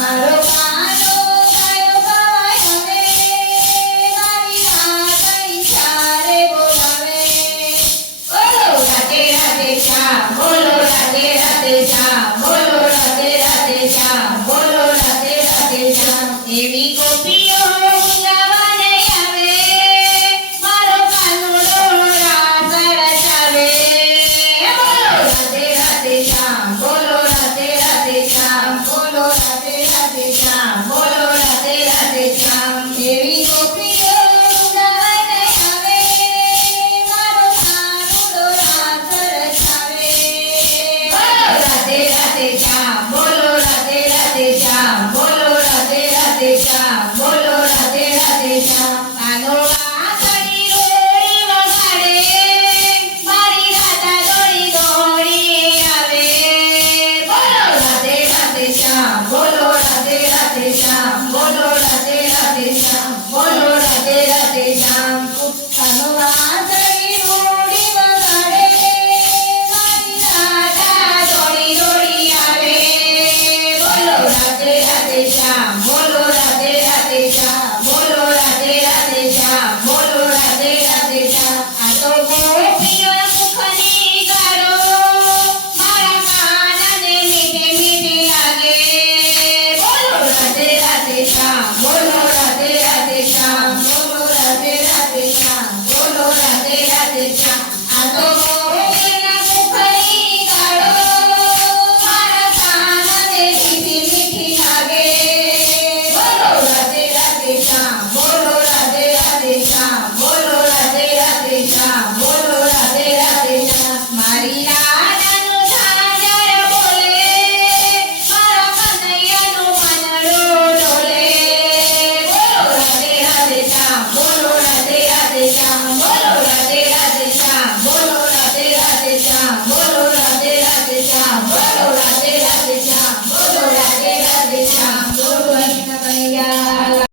મારો કાનો ગાયો ગવાય હવે, મારી માતાની ચારે બોલાવે. બોલો રાધે રાધે શ્યામ, બોલો રાધે રાધે શ્યામ, બોલો રાધે રાધે શ્યામ, બોલો રાધે રાધે શ્યામ. એવી ગોપીઓ ગાવાને આવે, મારો કાનુડો રાસ રચાવે. બોલો રાધે રાધે શ્યામ, બોલો રાધે રાધે શ્યામ, બોલો રાધે રાધે શ્યામ, બોલો રાધે રાધે શ્યામ. એવી ગોપીઓ ગાવાને આવે, મારો કાનુડો રાસ રચાવે. બોલો રાધે રાધે શ્યામ, બોલો રાધે રાધે શ્યામ, બોલો રાધે રાધે શ્યામ, બોલો રાધે રાધે શ્યામ. કાનો વાંસળી રોડી વગાડે, મારી રાધા દોડી દોડી આવે. બોલો રાધે રાધે શ્યામ, બોલો રાધે રાધે શ્યામ, બોલો